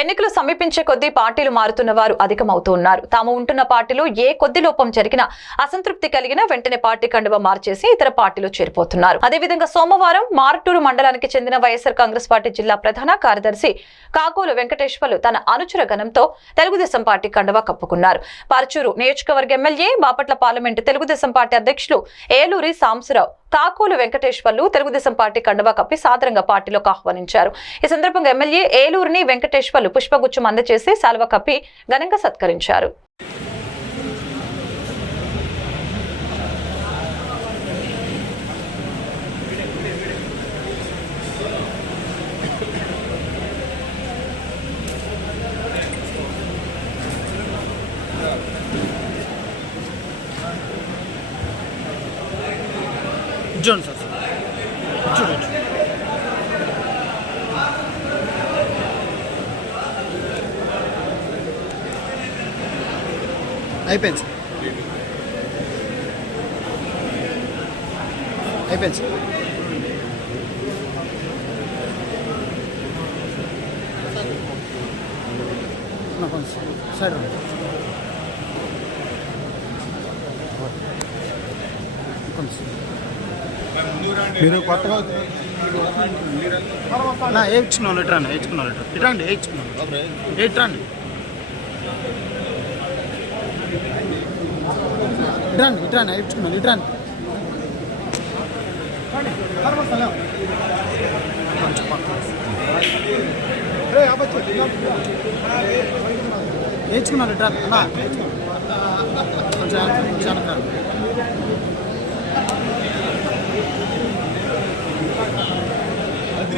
ఎన్నికలు సమీపించే కొద్దీ పార్టీలు మారుతున్న వారు అధికమవుతూ ఉన్నారు. తాము ఉంటున్న పార్టీలో ఏ కొద్ది లోపం జరిగినా అసంతృప్తి కలిగినా వెంటనే పార్టీ కండువ మార్చేసి ఇతర పార్టీలో చేరిపోతున్నారు. అదేవిధంగా సోమవారం మారటూరు మండలానికి చెందిన వైఎస్ఆర్ కాంగ్రెస్ పార్టీ జిల్లా ప్రధాన కార్యదర్శి కాకోలు వెంకటేశ్వర్లు తన అనుచర గణంతో తెలుగుదేశం పార్టీ కండువ కప్పుకున్నారు. పరచూరు నియోజకవర్గ MLA Bapatla parliament Telugu Desam party అధ్యక్షులు ఏలూరి సాంసరావు కాకోలు వెంకటేశ్వర్లు తెలుగుదేశం పార్టీ కండువా కప్పి సాదరంగా పార్టీలోకి ఆహ్వానించారు. ఈ సందర్భంగా ఎమ్మెల్యే ఏలూరుని వెంకటేశ్వర్లు పుష్పగుచ్చం అందజేసి శాల్వ కప్పి ఘనంగా సత్కరించారు. చూడండి సార్ చూడండి అయిపోయింది సార్ అయిపోయింది సార్ సరే కొంచెం మీరు కొత్తగా నా ఏడ్చుకున్నాను ఇటు రండి ఏడ్చుకున్నాను ఇటు ఇటు రండి ఏడ్చుకున్నాను ఇటు రండి. ఇటు రండి ఇటు రండి ఏడ్చుకున్నాను ఇటు రండి. కొంచెం ఏడ్చుకున్నాను ఇటు రండి అన్నా కొంచెం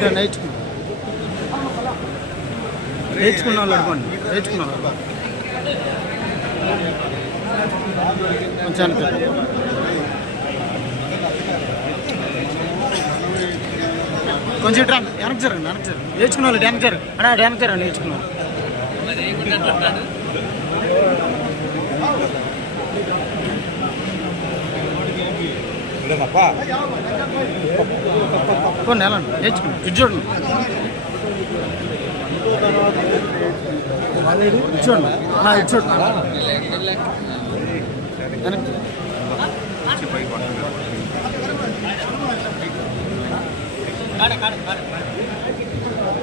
వెనక్కి, కొంచెం నేర్చుకున్న వాళ్ళు అనుకోండి నేర్చుకున్న వాళ్ళు కొంచెం వెనక్కి. కొంచెం ఇటు రండి వెనక్కి జరగండి వెనక్కి జరగండి. నేర్చుకున్న వాళ్ళు వెనక్కి జరగండి. అన్నా వెనక్కి జరగండి నేర్చుకున్న వెళ్ళండి నేర్చుకున్నాను ఇటు చూడండి. ఇటు చూడండి నా ఇటు చూడండి. వెనక్కి. కాడ కాడ కాడ.